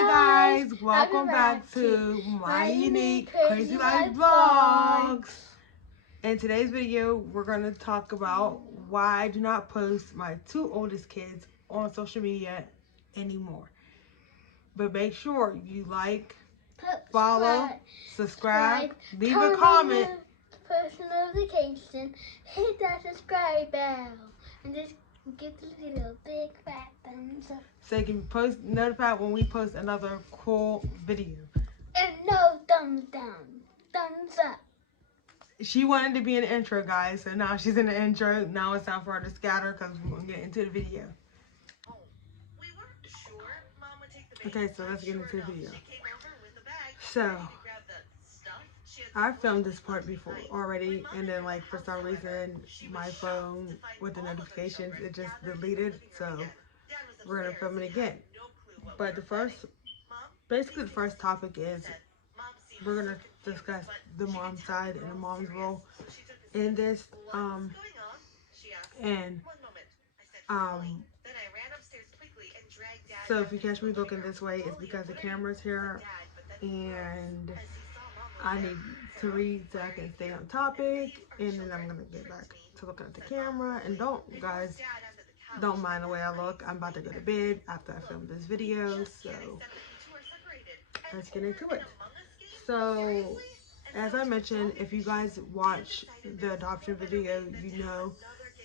guys, welcome back to my unique Crazy Life Vlogs. In today's video, we're going to talk about why I do not post my two oldest kids on social media anymore. But make sure you like, follow, subscribe, leave a comment. Post notification, hit that subscribe bell, and just give the little big fat thumbs up. So you can post notified when we post another cool video. And no thumbs down, thumbs up. She wanted to be in the intro, guys, so now she's in the intro. Now it's time for her to scatter because we're going to get into the video. Okay, so let's get into the video. So, I filmed this part before already, and then like for some reason my phone with the notifications, it just deleted, so we're going to film it again. But basically the first topic is we're going to discuss the mom side and the mom's role in this, so if you catch me looking this way, it's because the camera's here and I need to read so I can stay on topic, and then I'm going to get back to looking at the camera. And guys, don't mind the way I look. I'm about to go to bed after I film this video, so let's get into it. So, as I mentioned, if you guys watch the adoption video, you know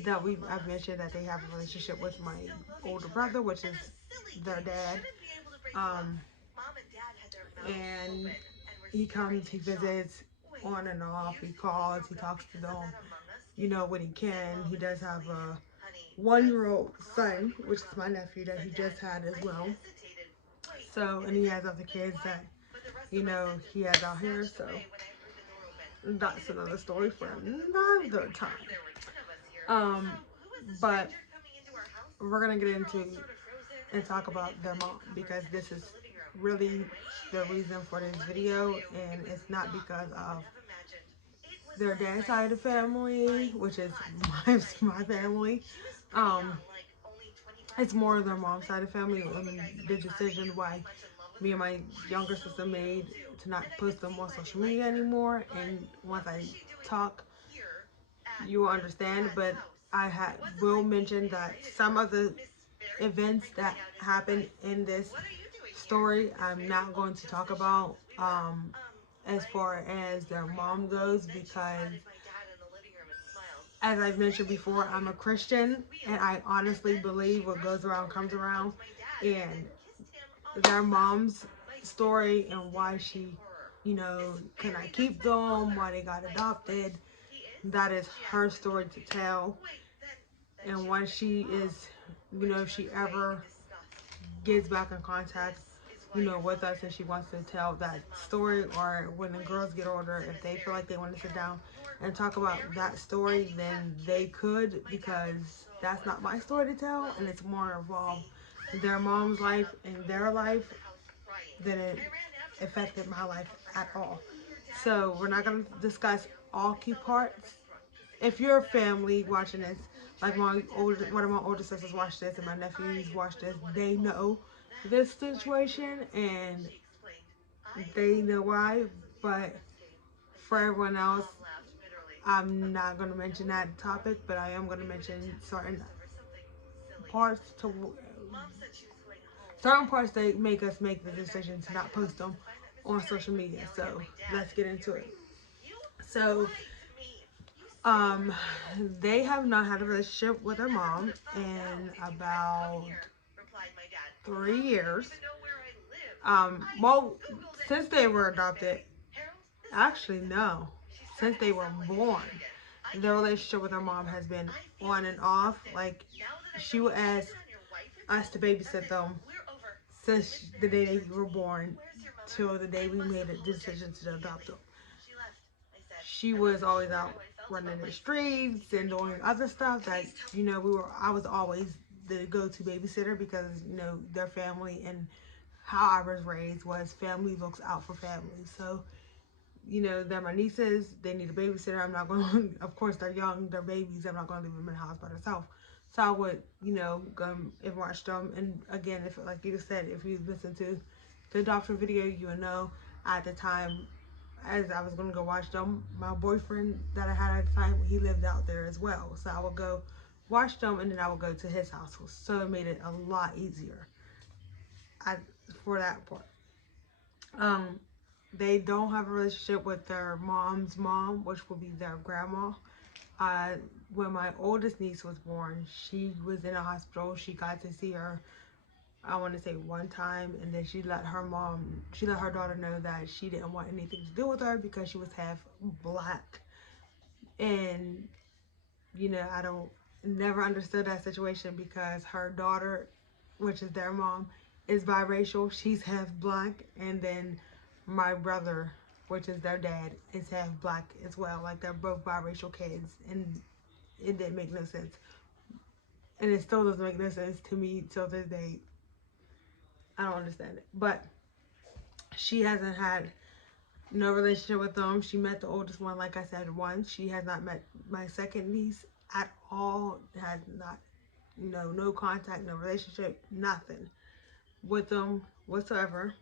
that I've mentioned that they have a relationship with my older brother, which is their dad. And he comes, he visits on and off, he calls, he talks to them, when he can. He does have a 1-year-old son, which is my nephew that he just had as well. So, and he has other kids that, he has out here, so that's another story for another time. But we're going to get into and talk about their mom, because this is really the reason for this video, and it's not because of their dad's side of the family, which is my family. It's more their mom's side of the family, and the decision why me and my younger sister made to not post them on social media anymore. And once I talk, you will understand. But I will mention that some of the events that happened in this story I'm not going to talk about as far as their mom goes, because as I've mentioned before, I'm a Christian, and I honestly believe what goes around comes around. And their mom's story and why she, could not keep them, why they got adopted, that is her story to tell. And once she is, if she ever gets back in contact, with us, and she wants to tell that story, or when the girls get older, if they feel like they want to sit down and talk about that story, then they could, because that's not my story to tell, and it's more involved their mom's life and their life than it affected my life at all. So we're not going to discuss all key parts. If you're a family watching this, like one of my older sisters watched this and my nephews watched this, they know this situation and they know why. But for everyone else, I'm not going to mention that topic, but I am going to mention certain parts that make us make the decision to not post them on social media. So let's get into it. So they have not had a relationship with their mom in about 3 years. Well, since they were adopted, actually no, since they were born, their relationship with their mom has been on and off. Like, she would ask us to babysit them since the day they were born till the day we made a decision to adopt them. She was always out running the streets and doing other stuff that, I was always the go-to babysitter, because, their family and how I was raised was family looks out for family. So, they're my nieces, they need a babysitter. I'm not going to, of course, they're young, they're babies, I'm not going to leave them in the house by themselves. So I would, go and watch them. And again, if, like you said, if you listen to the adoption video, you will know at the time, as I was going to go watch them, my boyfriend that I had at the time, he lived out there as well. So I would go watch them, and then I would go to his house. So it made it a lot easier for that part. They don't have a relationship with their mom's mom, which will be their grandma. When my oldest niece was born, she was in a hospital. She got to see her, I want to say, one time, and then she let her daughter know that she didn't want anything to do with her because she was half black. And, you know, never understood that situation because her daughter, which is their mom, is biracial. She's half black, and then my brother, which is their dad, is half black as well. Like, they're both biracial kids, and it didn't make no sense. And it still doesn't make no sense to me till this day. I don't understand it. But she hasn't had no relationship with them. She met the oldest one, like I said, once. She has not met my second niece at all. Has not, you know, no contact, no relationship, nothing with them whatsoever.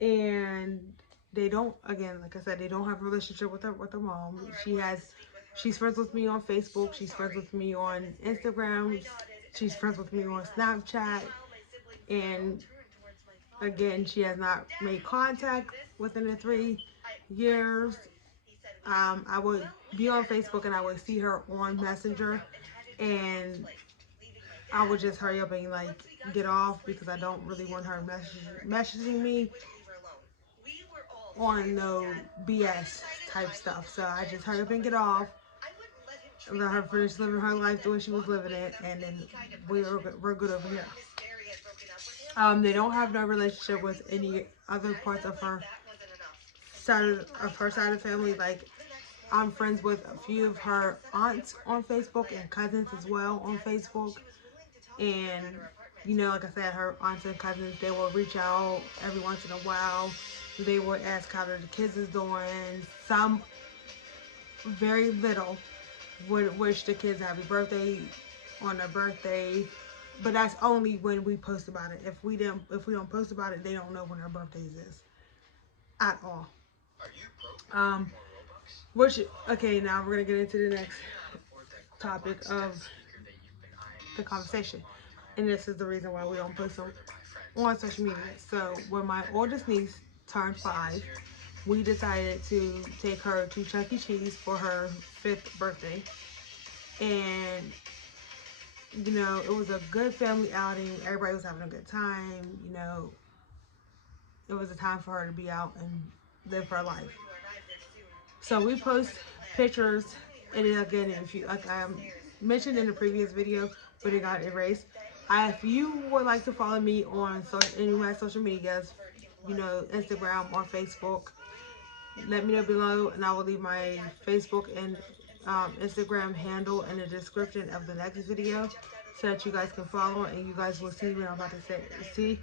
And they don't, again, like I said, they don't have a relationship with her mom. She's friends with me on Facebook. She's friends with me on Instagram. She's friends with me on Snapchat. And again, she has not made contact within the 3 years. I would be on Facebook and I would see her on Messenger, and I would just hurry up and like get off because I don't really want her messaging me on no BS type stuff. So I just hurry up and get off, let her finish living her life the way she was living it, and then we're good over here. They don't have no relationship with any other parts of her side of the family. Like, I'm friends with a few of her aunts on Facebook and cousins as well on Facebook. And, you know, like I said, her aunts and cousins, they will reach out every once in a while. They will ask how the kids is doing. Some, very little, would wish the kids happy birthday on their birthday. But that's only when we post about it. If we don't post about it, they don't know when our birthdays is at all. Okay, now we're gonna get into the next topic of the conversation, and this is the reason why we don't post them on social media. So when my oldest niece turned 5, we decided to take her to Chuck E. Cheese for her 5th birthday, and you know, it was a good family outing. Everybody was having a good time. You know, it was a time for her to be out and live her life. So we post pictures, and then again, if you, like I mentioned in the previous video, but it got erased. If you would like to follow me on any of my social medias, you know, Instagram or Facebook, let me know below, and I will leave my Facebook and Instagram handle in the description of the next video so that you guys can follow and you guys will see what I'm about to say. See,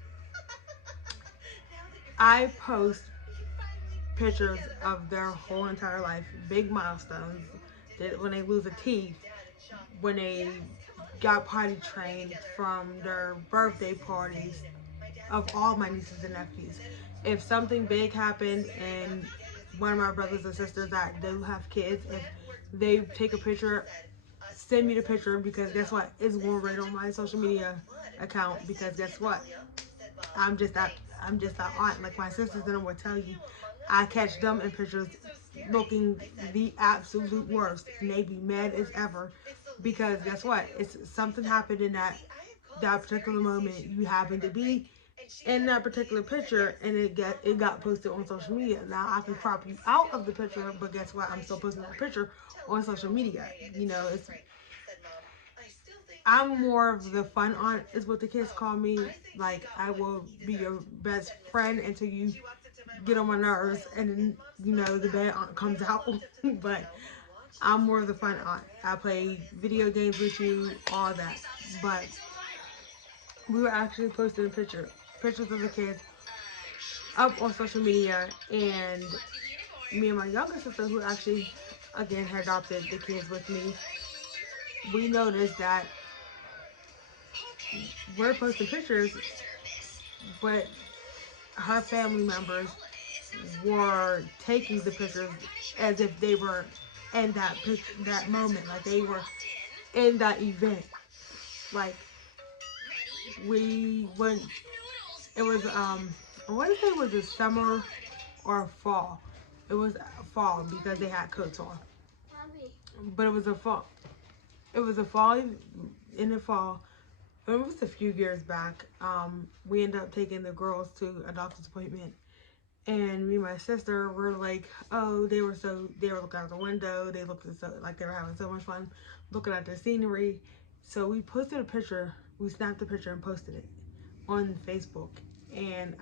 I post pictures of their whole entire life, big milestones, when they lose a teeth, when they got potty trained, from their birthday parties, of all my nieces and nephews. If something big happened and one of my brothers and sisters that do have kids, if they take a picture, send me the picture, because guess what? It's going right on my social media account, because guess what? I'm just that aunt. Like my sisters and them will tell you, I catch them in pictures looking the absolute worst, and they be mad as ever, because guess what? It's something happened in that particular moment. You happen to be in that particular picture, and it got posted on social media. Now I can crop you out of the picture, but guess what? I'm still posting that picture on social media. You know, I'm more of the fun aunt, is what the kids call me. Like, I will be your best friend until you get on my nerves, and then, you know, the bad aunt comes out. But I'm more of the fun aunt. I play video games with you, all that. But we were actually posting pictures of the kids up on social media, and me and my younger sister, who actually, again, had adopted the kids with me, we noticed that we're posting pictures, but her family members were taking the pictures as if they were in that moment, like they were in that event. Like we went, it was I want to say it was a summer or fall. It was fall because they had coats on, but it was a fall. It was a fall in the fall. It was a few years back. We ended up taking the girls to a doctor's appointment, and me and my sister were like, oh, they were looking out the window. They looked so like they were having so much fun looking at the scenery. So we posted a picture. We snapped the picture and posted it on Facebook. And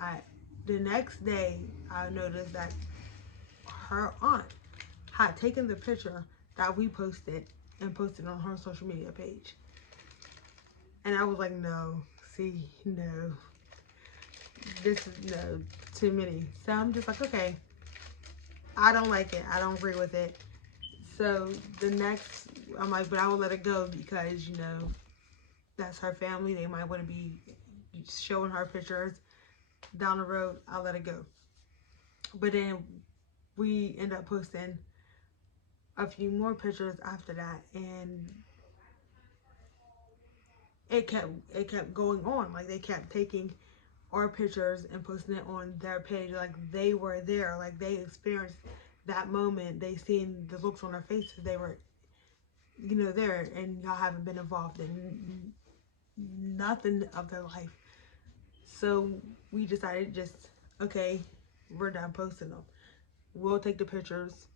the next day, I noticed that her aunt had taken the picture that we posted and posted on her social media page. And I was like, no, no. This is no, too many. So I'm just like, okay, I don't like it. I don't agree with it. So the next, I'm like, but I will let it go because, you know, that's her family. They might want to be showing her pictures down the road. I'll let it go. But then we end up posting a few more pictures after that, and it kept going on. Like they kept taking our pictures and posting it on their page, like they were there, like they experienced that moment. They seen the looks on their faces. They were, you know, there, and y'all haven't been involved in nothing of their life. So we decided just, okay, we're done posting them. We'll take the pictures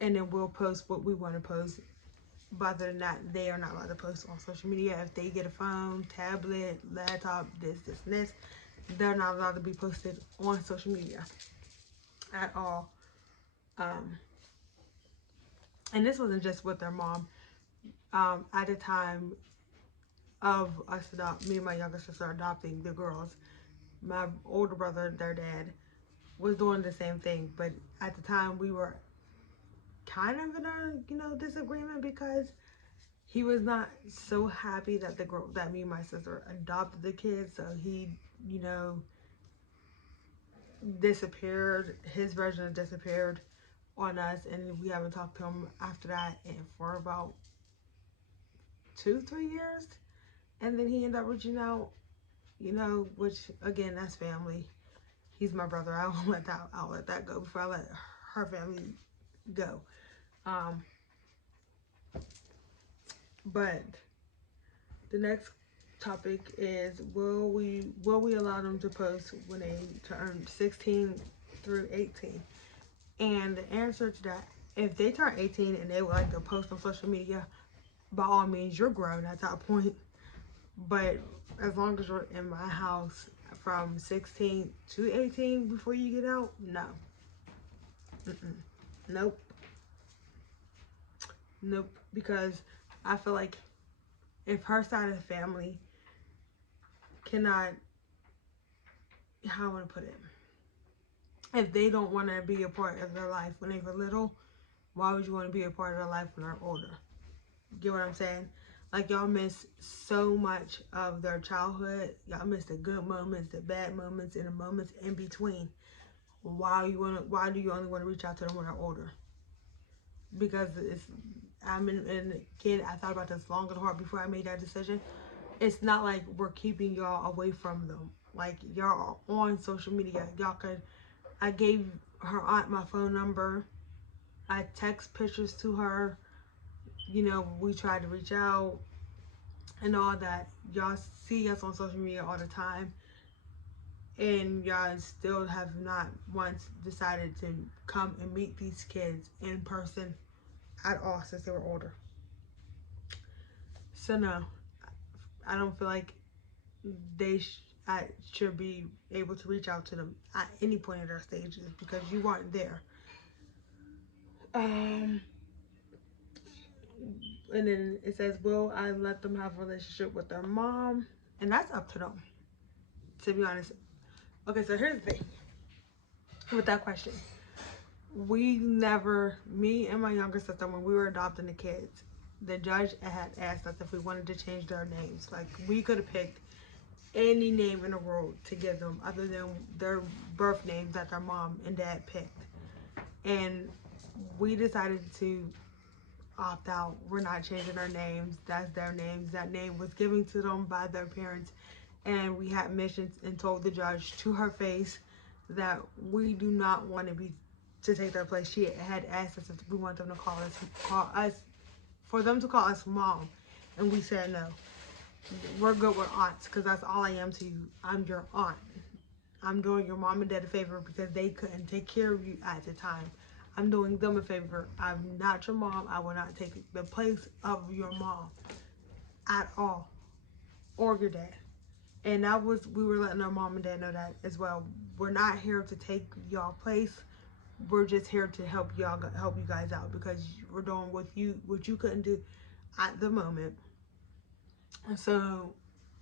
and then we'll post what we want to post. But other than that, they are not allowed to post on social media. If they get a phone, tablet, laptop, this, and this, they're not allowed to be posted on social media at all. And this wasn't just with their mom. At the time of us me and my younger sister adopting the girls, my older brother, their dad, was doing the same thing. But at the time, we were kind of in a, you know, disagreement because he was not so happy that that me and my sister adopted the kids. So he, you know, disappeared. His version disappeared on us, and we haven't talked to him after that for about 2-3 years. And then he ended up reaching out, you know, which again, that's family. He's my brother. I'll let that go before I let her family go. But the next topic is, will we allow them to post when they turn 16 through 18? And the answer to that, if they turn 18 and they would like to post on social media, by all means, you're grown at that point. But as long as you're in my house from 16 to 18 before you get out, no. Nope. Because I feel like if her side of the family cannot, how I want to put it, if they don't want to be a part of their life when they were little, why would you want to be a part of their life when they're older? Get what I'm saying? Like, y'all miss so much of their childhood. Y'all miss the good moments, the bad moments, and the moments in between. Why do you only want to reach out to them when they're older? Because and again, I thought about this long and hard before I made that decision. It's not like we're keeping y'all away from them. Like, y'all are on social media. I gave her aunt my phone number. I text pictures to her. You know, we tried to reach out and all that. Y'all see us on social media all the time. And y'all still have not once decided to come and meet these kids in person at all since they were older. So no, I don't feel like I should be able to reach out to them at any point in their stages because you weren't there. And then it says, will I let them have a relationship with their mom? And that's up to them, to be honest. Okay, so here's the thing with that question. Me and my younger sister, when we were adopting the kids, the judge had asked us if we wanted to change their names. Like, we could have picked any name in the world to give them other than their birth names that their mom and dad picked. And we decided to opt out. We're not changing our names. That's their names. That name was given to them by their parents. And we had mentioned and told the judge to her face that we do not want to take their place. She had asked us if we want them to call us, for them to call us mom. And we said no. We're good with aunts because that's all I am to you. I'm your aunt. I'm doing your mom and dad a favor because they couldn't take care of you at the time. I'm doing them a favor. I'm not your mom. I will not take the place of your mom at all, or your dad. And we were letting our mom and dad know that as well. We're not here to take y'all place. We're just here to help you guys out because we're doing what you couldn't do at the moment. And so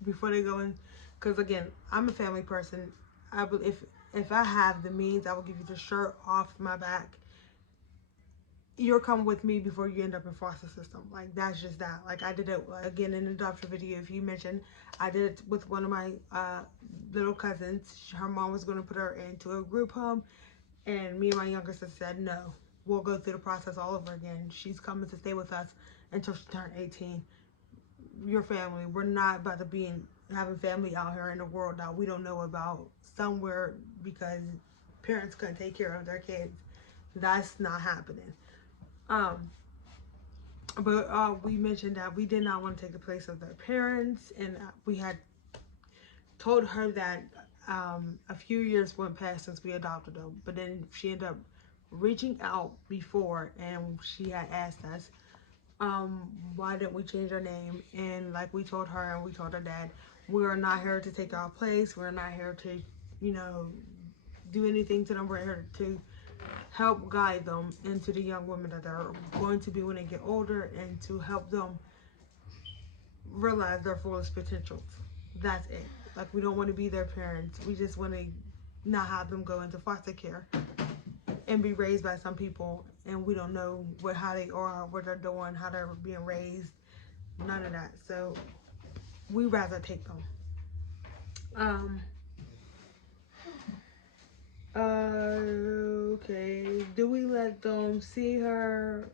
before they go in, because again, I'm a family person. If I have the means, I will give you the shirt off my back. You'll come with me before you end up in foster system. Like, that's just that. Like, I did it again in the adoption video. If you mentioned, I did it with one of my little cousins. Her mom was going to put her into a group home, and me and my younger sister said no. We'll go through the process all over again. She's coming to stay with us until she turned 18. Your family. We're not about to be having family out here in the world that we don't know about somewhere because parents couldn't take care of their kids. That's not happening. But we mentioned that we did not want to take the place of their parents, and we had told her that a few years went past since we adopted them, but then she ended up reaching out before, and she had asked us why didn't we change our name. And like we told her and we told her dad, we are not here to take our place. We're not here to, do anything to them. We're here to help guide them into the young women that they're going to be when they get older, and to help them realize their fullest potentials. That's it. Like, we don't want to be their parents. We just want to not have them go into foster care and be raised by some people, and we don't know how they are, what they're doing, how they're being raised, none of that. So we rather take them. Okay, do we let them see her?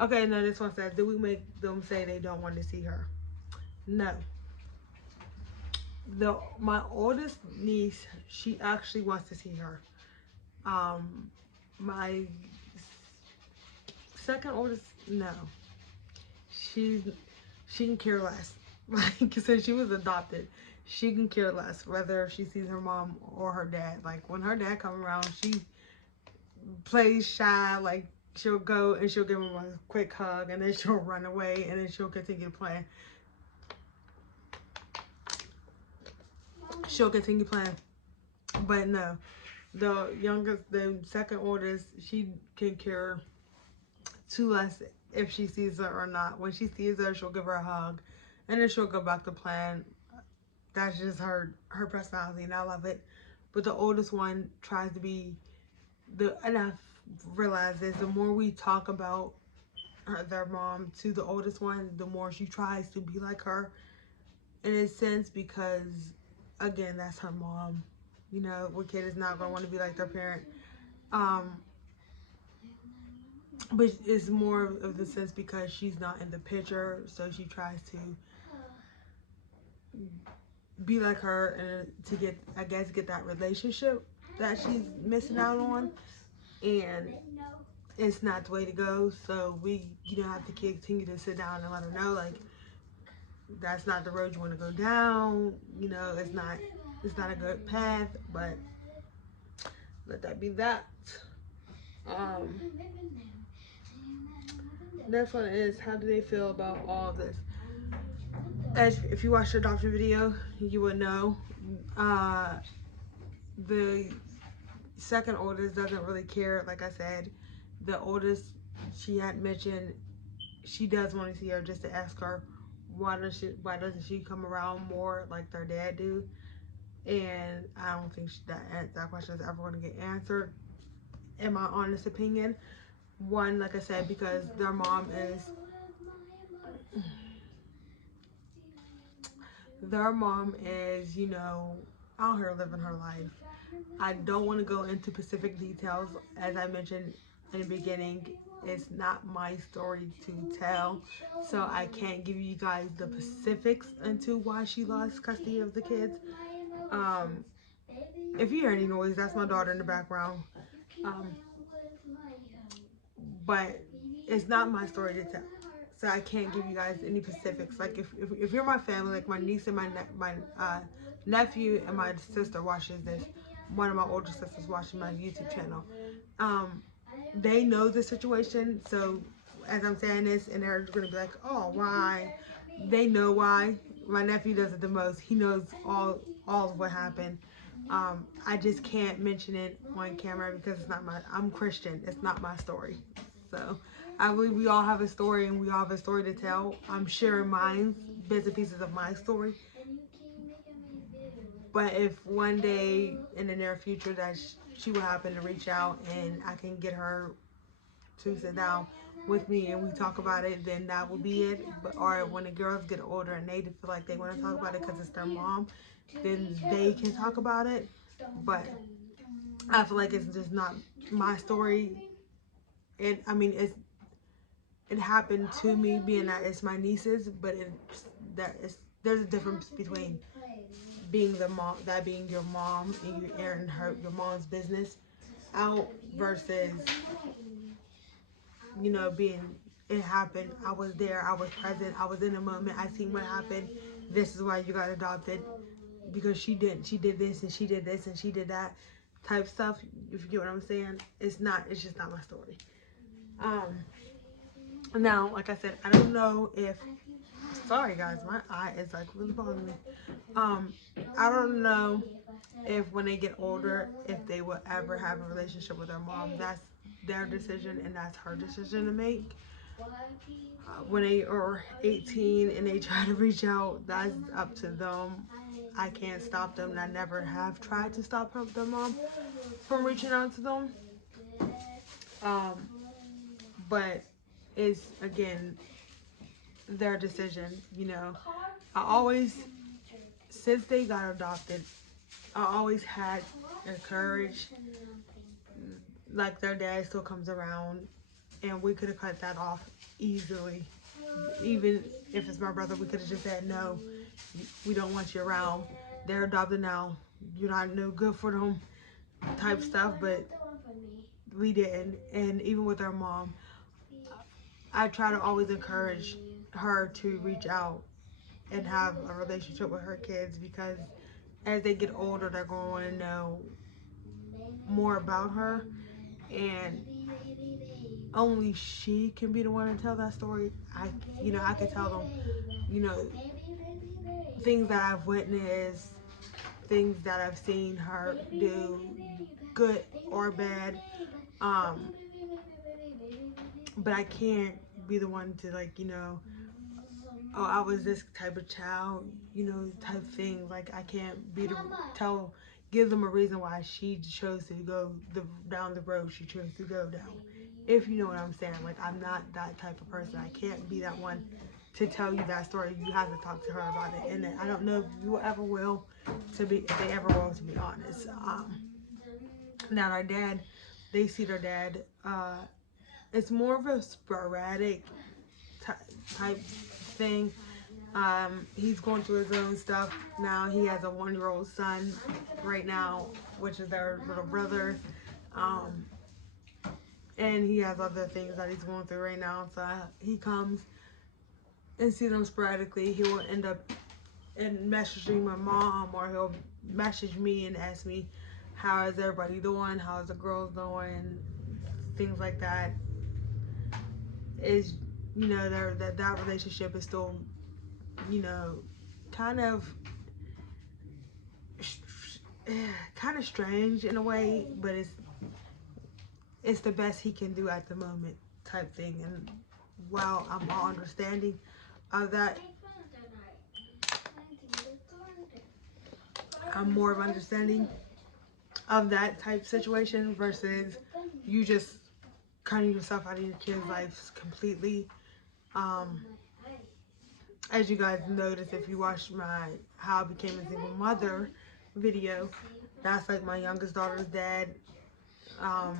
Okay, no, this one says, do we make them say they don't want to see her? No. My oldest niece, she actually wants to see her. My second oldest, no. She can care less. Like, since she was adopted, she can care less whether she sees her mom or her dad. Like, when her dad comes around, she plays shy. Like, she'll go and she'll give him a quick hug, and then she'll run away, and then she'll continue playing. But no, the second oldest, she can care too less if she sees her or not. When she sees her, she'll give her a hug, and then she'll go back to playing. That's just her personality, and I love it. But the oldest one tries to be and I realize this, the more we talk about their mom to the oldest one, the more she tries to be like her, in a sense, because again, that's her mom. What kid is not going to want to be like their parent? But it's more of the sense because she's not in the picture, so she tries to be like her and to get that relationship that she's missing out on. And it's not the way to go. So we have to continue to sit down and let her know, like, that's not the road you want to go down. It's not a good path. But let that be that. Next one is, how do they feel about all of this? If you watched the adoption video, you would know. The second oldest doesn't really care. Like I said, the oldest, she had mentioned she does want to see her, just to ask her why doesn't she come around more like their dad do. And I don't think that question is ever going to get answered, in my honest opinion. One, like I said, because their mom is their mom is, you know, out here living her life. I don't want to go into specific details. As I mentioned in the beginning, it's not my story to tell. So I can't give you guys the specifics into why she lost custody of the kids. Um, if you hear any noise, that's my daughter in the background. Um, but it's not my story to tell. So I can't give you guys any specifics. Like if you're my family, like my niece and my nephew and my sister watches this, one of my older sisters watching my YouTube channel. Um, they know the situation. So as I'm saying this, and they're gonna be like, "Oh, why?" They know why. My nephew does it the most. He knows all of what happened. I just can't mention it on camera because it's not my. I'm Christian. It's not my story. So I believe we all have a story and we all have a story to tell. I'm sharing mine, bits and pieces of my story. But if one day in the near future that she will happen to reach out and I can get her to sit down with me and we talk about it, then that will be it. But or when the girls get older and they feel like they want to talk about it because it's their mom, then they can talk about it. But I feel like it's just not my story. I mean, it happened to me being that it's my nieces, but there's a difference between being the mom, that being your mom and you airing your mom's business out versus, you know, being, it happened, I was there, I was present, I was in the moment, I seen what happened, this is why you got adopted, because she did this and she did this and she did that type stuff. If you get what I'm saying, it's just not my story. Now, like I said, I don't know if, sorry guys, my eye is like really bothering me. I don't know if when they get older, if they will ever have a relationship with their mom. That's their decision and that's her decision to make. When they are 18 and they try to reach out, that's up to them. I can't stop them, and I never have tried to stop their mom from reaching out to them. But it's, again, their decision, you know. I always, since they got adopted, I always had the courage, like their dad still comes around, and we could have cut that off easily. Even if it's my brother, we could have just said, no, we don't want you around. They're adopted now. You're not no good for them type stuff, but we didn't. And even with our mom, I try to always encourage her to reach out and have a relationship with her kids because as they get older, they're going to want to know more about her, and only she can be the one to tell that story. I could tell them, things that I've witnessed, things that I've seen her do, good or bad. Um, but I can't be the one to oh, I was this type of child, type thing. Like I can't be the give them a reason why she chose to go down the road she chose to go down. If you know what I'm saying, like I'm not that type of person. I can't be that one to tell you that story. You have to talk to her about it, and I don't know if you ever will. If they ever will, to be honest. Now our dad, they see their dad. It's more of a sporadic type thing. He's going through his own stuff now. He has a 1-year-old son right now, which is their little brother. And he has other things that he's going through right now. So he comes and sees them sporadically. He will end up messaging my mom, or he'll message me and ask me, how is everybody doing? How is the girls doing? Things like that. Is, that relationship is still, kind of strange in a way, but it's the best he can do at the moment type thing. And while I'm all understanding of that, I'm more of understanding of that type situation versus you just cutting yourself out of your kids' lives completely. as you guys noticed, if you watched my how I became a single mother video, that's like my youngest daughter's dad. Um,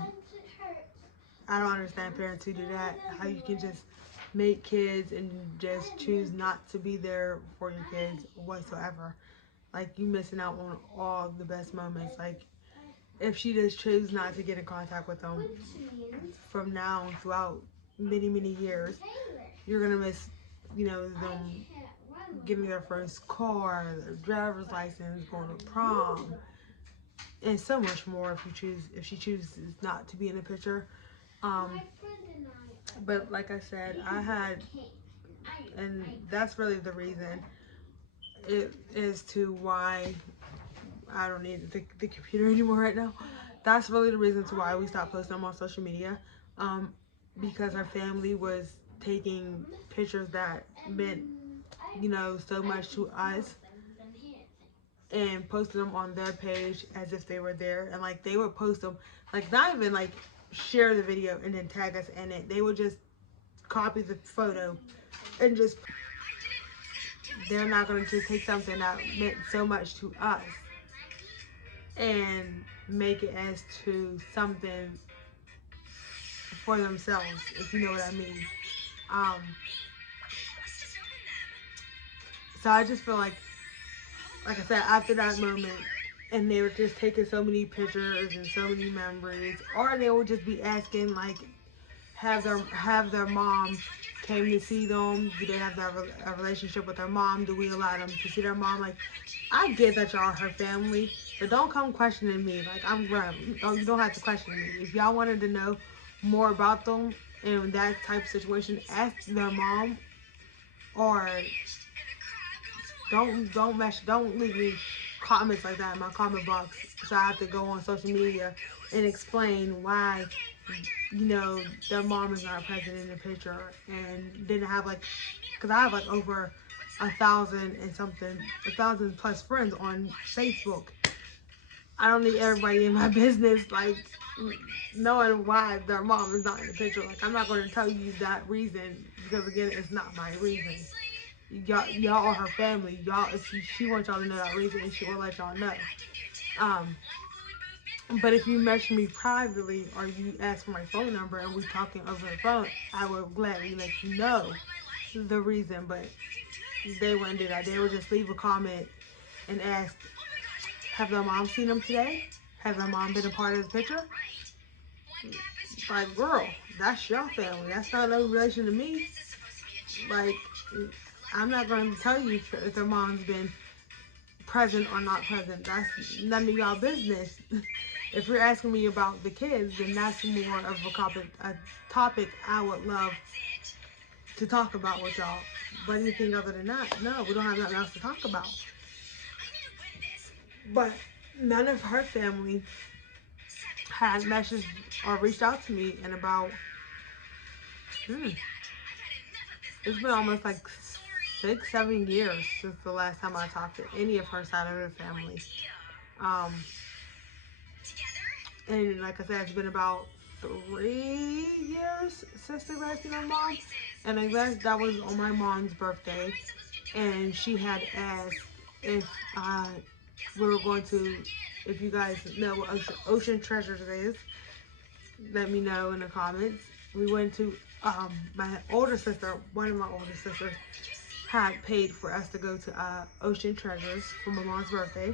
I don't understand parents who do that. How you can just make kids and just choose not to be there for your kids whatsoever. Like, you missing out on all the best moments. Like, if she just choose not to get in contact with them from now on throughout many years, you're gonna miss, them getting their first car, their driver's license, going to prom, and so much more if she chooses not to be in the picture. But like I said, and that's really the reason it is to why I don't need the computer anymore right now. That's really the reason to why we stopped posting them on social media, because our family was taking pictures that meant, so much to us, and posted them on their page as if they were there. And like, they would post them, like, not even like share the video and then tag us in it. They would just copy the photo and just, they're not going to just take something that meant so much to us and make it as to something for themselves, if you know what I mean. So I just feel like I said, after that moment, and they were just taking so many pictures and so many memories, or they would just be asking, like, have their mom came to see them? Do they have a relationship with their mom? Do we allow them to see their mom? Like, I get that y'all are her family, but don't come questioning me. Like, I'm grown. You don't have to question me. If y'all wanted to know more about them in that type of situation, ask their mom, or don't leave me comments like that in my comment box, so I have to go on social media and explain why, their mom is not present in the picture, and didn't have, like, because I have like over 1,000 plus friends on Facebook. I don't need everybody in my business, like, knowing why their mom is not in the picture. Like, I'm not going to tell you that reason, because again, it's not my reason. Y'all are her family. If she wants y'all to know that reason, she will let y'all know. But if you message me privately, or you ask for my phone number and we're talking over the phone, I will gladly let you know the reason. But they wouldn't do that. They would just leave a comment and ask, have their mom seen them today? Has their mom been a part of the picture? Like, girl, that's your family. That's not no relation to me. Like, I'm not going to tell you if their mom's been present or not present. That's none of y'all business. If you're asking me about the kids, then that's more of a topic I would love to talk about with y'all. But anything other than that, no, we don't have nothing else to talk about. But none of her family had messaged or reached out to me in about, it's been almost like 6-7 years since the last time I talked to any of her side of the family. And like I said, it's been about 3 years since they last seen my mom. And I guess that was on my mom's birthday. And she had asked if we were going to, if you guys know what Ocean Treasures is, let me know in the comments. We went to, my older sister, one of my older sisters, had paid for us to go to Ocean Treasures for my mom's birthday.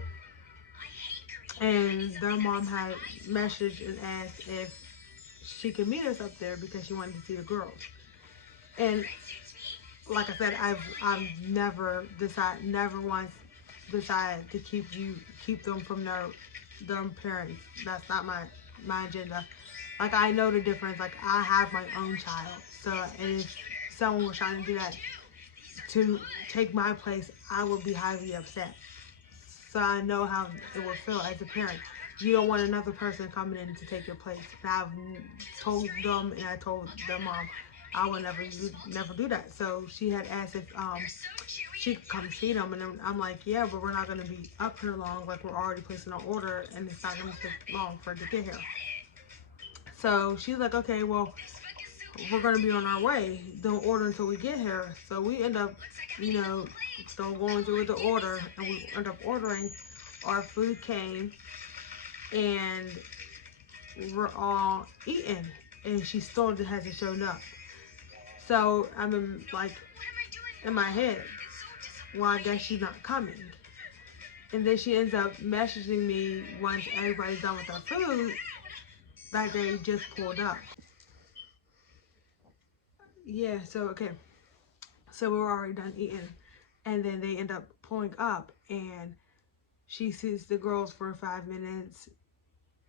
And their mom had messaged and asked if she could meet us up there because she wanted to see the girls. And like I said, I've never once decided to keep them from their parents. That's not my agenda. Like, I know the difference. Like, I have my own child. So, and if someone was trying to do that to take my place, I would be highly upset. So I know how it would feel as a parent. You don't want another person coming in to take your place. And I've told them, and I told their mom, I would never do that. So she had asked if she could come see them, and I'm like, yeah, but we're not going to be up here long. Like, we're already placing an order, and it's not going to take long for it to get here. So she's like, okay, well, we're going to be on our way. Don't order until we get here. So we end up, still going through with the order, and we end up ordering. Our food came, and we're all eating, and she still hasn't shown up. So I'm in my head, well, I guess she's not coming. And then she ends up messaging me once everybody's done with their food that they just pulled up. Yeah, so okay. So we were already done eating. And then they end up pulling up, and she sees the girls for 5 minutes.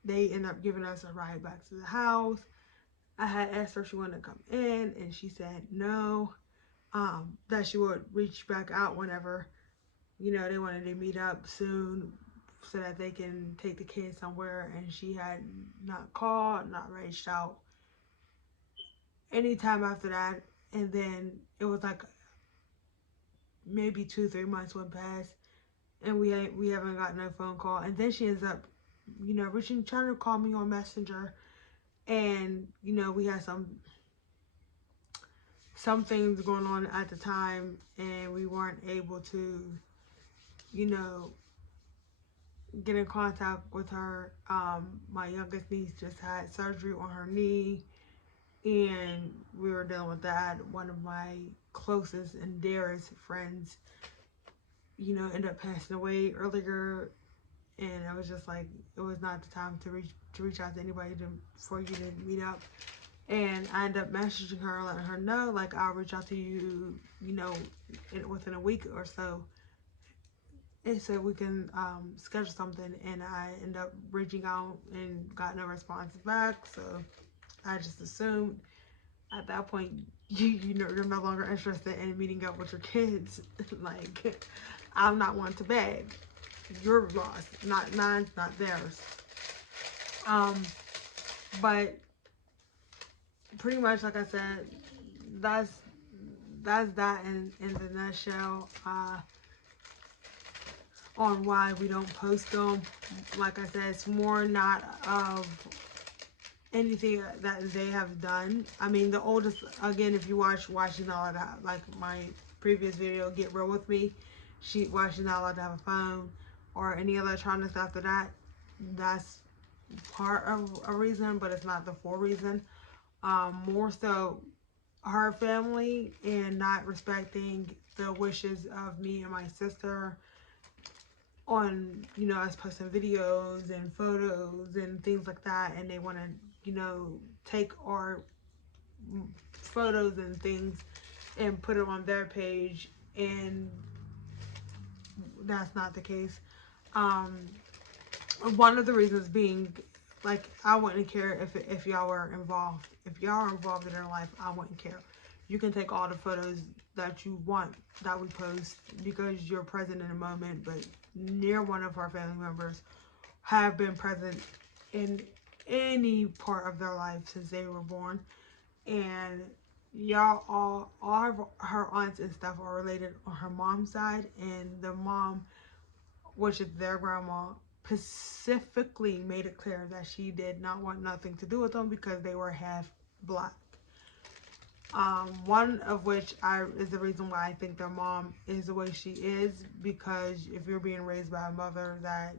They end up giving us a ride back to the house. I had asked her if she wanted to come in, and she said no. That she would reach back out whenever, they wanted to meet up soon so that they can take the kids somewhere. And she had not called, not reached out anytime after that. And then it was like maybe 2-3 months went past, and we haven't gotten a phone call. And then she ends up, trying to call me on Messenger, and we had some things going on at the time, and we weren't able to, get in contact with her. My youngest niece just had surgery on her knee, and we were dealing with that. One of my closest and dearest friends, ended up passing away earlier, and I was just like, it was not the time to reach out to anybody for you to meet up. And I ended up messaging her, letting her know, like, I'll reach out to you, within a week or so, and so we can schedule something. And I ended up reaching out and got no response back, so I just assumed at that point you're no longer interested in meeting up with your kids. Like, I'm not one to beg. You're lost, not mine's, not theirs. But pretty much, like I said, that's that in the nutshell. On why we don't post them. Like I said, it's more not of anything that they have done. I mean, the oldest, again, if you watch Why She's Not Allowed to Have, like my previous video, Get Real With Me, Why She's Not Allowed to Have a Phone or any electronics after that, that's part of a reason, but it's not the full reason. More so her family and not respecting the wishes of me and my sister on, us posting videos and photos and things like that, and they want to, take our photos and things and put it on their page, and that's not the case. One of the reasons being, like, I wouldn't care if y'all were involved. If y'all are involved in their life, I wouldn't care. You can take all the photos that you want that we post because you're present in the moment, but near one of our family members have been present in any part of their life since they were born. And y'all, all of her aunts and stuff are related on her mom's side, and the mom, which is their grandma, specifically made it clear that she did not want nothing to do with them because they were half black. One of which is the reason why I think their mom is the way she is, because if you're being raised by a mother that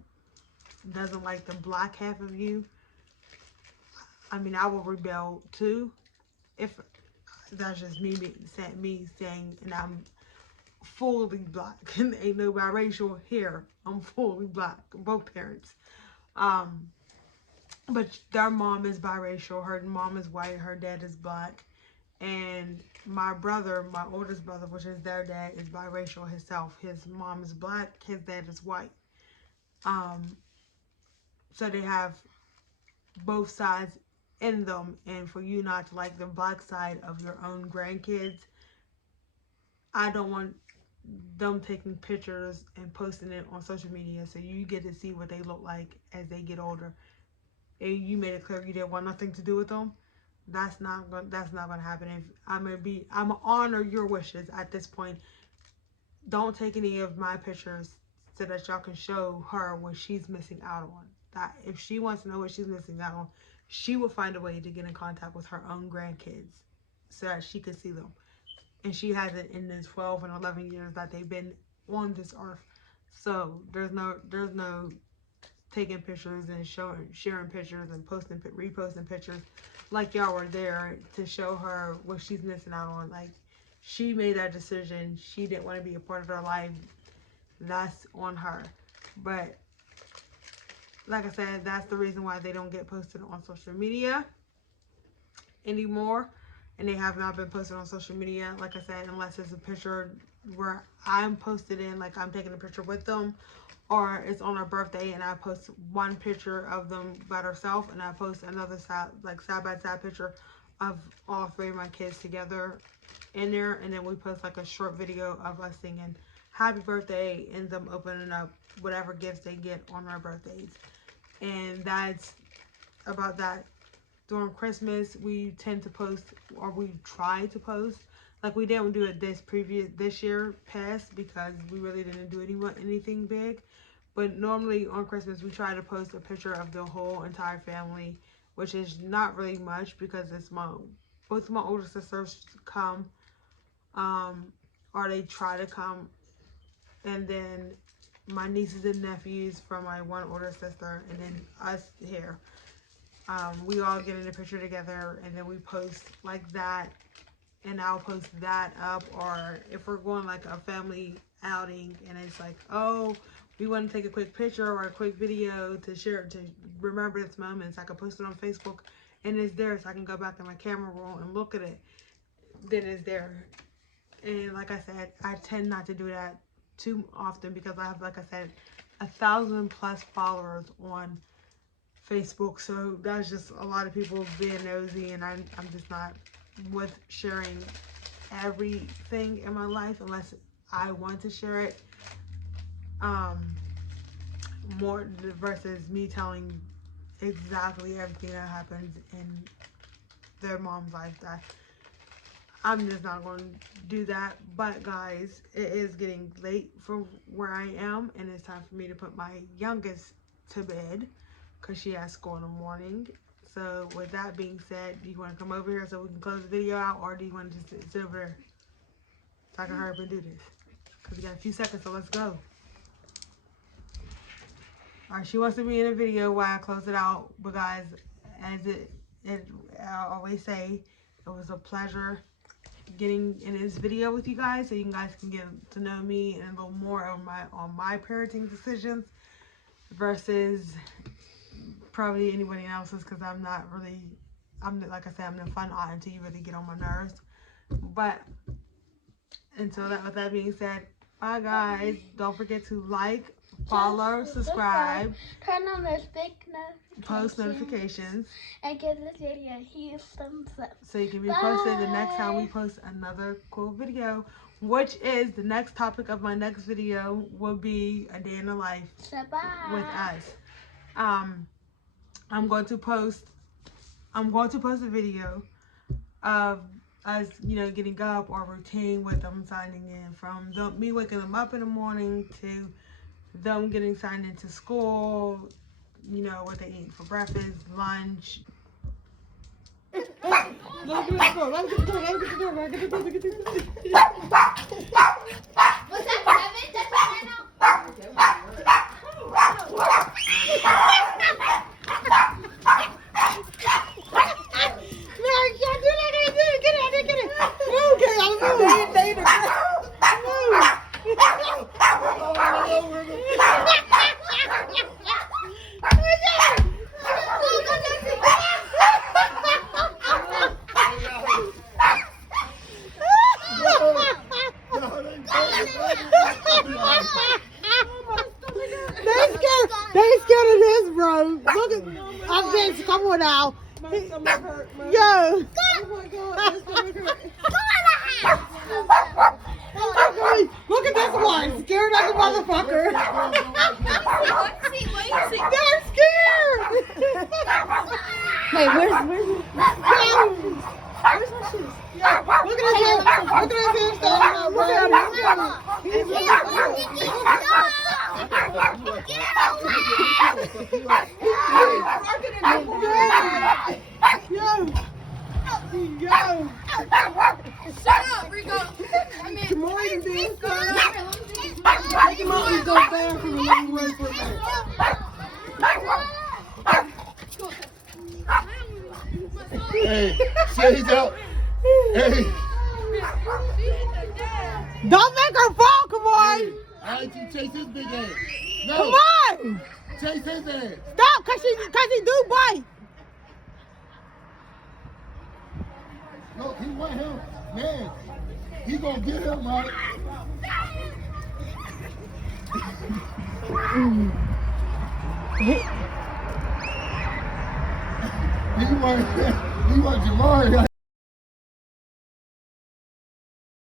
doesn't like the black half of you, I mean, I will rebel too. If that's just me saying, and I'm fully black, and ain't no biracial here. I'm fully black, both parents. But their mom is biracial. Her mom is white. Her dad is black. And my brother, my oldest brother, which is their dad, is biracial himself. His mom is black. His dad is white. So they have both sides in them. And for you not to like the black side of your own grandkids, I don't want them taking pictures and posting it on social media so you get to see what they look like as they get older. And you made it clear you didn't want nothing to do with them. That's not gonna happen. If I'm gonna honor your wishes at this point. Don't take any of my pictures so that y'all can show her what she's missing out on. That if she wants to know what she's missing out on, she will find a way to get in contact with her own grandkids. so that she could see them. And she hasn't in the 12 and 11 years that they've been on this earth. So there's no taking pictures and sharing pictures and reposting pictures like y'all were there to show her what she's missing out on. Like, she made that decision. She didn't want to be a part of her life. That's on her. But like I said, that's the reason why they don't get posted on social media anymore. And they have not been posted on social media, like I said, unless it's a picture where I'm posted in, like I'm taking a picture with them, or it's on her birthday and I post one picture of them by herself, and I post another side-by-side picture of all three of my kids together in there, and then we post like a short video of us singing happy birthday and them opening up whatever gifts they get on our birthdays. And that's about that. During Christmas, we tend to post, or we try to post. Like, we didn't do it this year past because we really didn't do anything big. But normally on Christmas, we try to post a picture of the whole entire family, which is not really much because it's both of my older sisters come, or they try to come, and then my nieces and nephews from my one older sister, and then us here. We all get in a picture together, and then we post like that, and I'll post that up. Or if we're going like a family outing and it's like, oh, we want to take a quick picture or a quick video to share, to remember this moment, so I can post it on Facebook and it's there, so I can go back in my camera roll and look at it, then it's there. And like I said, I tend not to do that too often because I have, like I said, 1,000+ followers on Facebook, so that's just a lot of people being nosy, and I'm just not with sharing everything in my life unless I want to share it, more versus me telling exactly everything that happens in their mom's life. That I'm just not going to do that. But guys, it is getting late for where I am, and it's time for me to put my youngest to bed because she has school in the morning. So with that being said, do you want to come over here so we can close the video out, or do you want to just sit over there so I can hurry up and do this? Because we got a few seconds, so let's go. Alright, she wants to be in a video while I close it out. But guys, as I always say, it was a pleasure getting in this video with you guys, so you guys can get to know me and a little more on my parenting decisions versus probably anybody else's, because I'm like I said, I'm the fun aunt until you really get on my nerves. But until that, with that being said, bye guys. Don't forget to like, follow, subscribe, turn on those big post notifications, and give this video a huge thumbs up, so you can be posted the next time we post another cool video, which is the next topic of my next video will be a day in the life with us. I'm going to post a video of us, getting up, or routine with them signing in, from me waking them up in the morning to them getting signed into school, what they eat for breakfast, lunch. Let me get the door. Was that Kevin? That's right now? They scared of this, bro. Look at, I'm bitch. Come on now. My stomach hurt. Yo. Oh my God, this stomach hurt. Look at this one. Scared like a motherfucker. They're scared. Hey, where's my shoes? Yeah, look at his hair. Look at his hairstyle. Look at him. He's Yo. laugh from the long way for a minute. Hey, Shay's out. Hey. Don't make her fall, come on. Hey, I like you chase his big ass. No. Come on. Chase his ass. Stop, cause he do bite. Look, he want him. Man, he gonna get him, right? He want Jamari.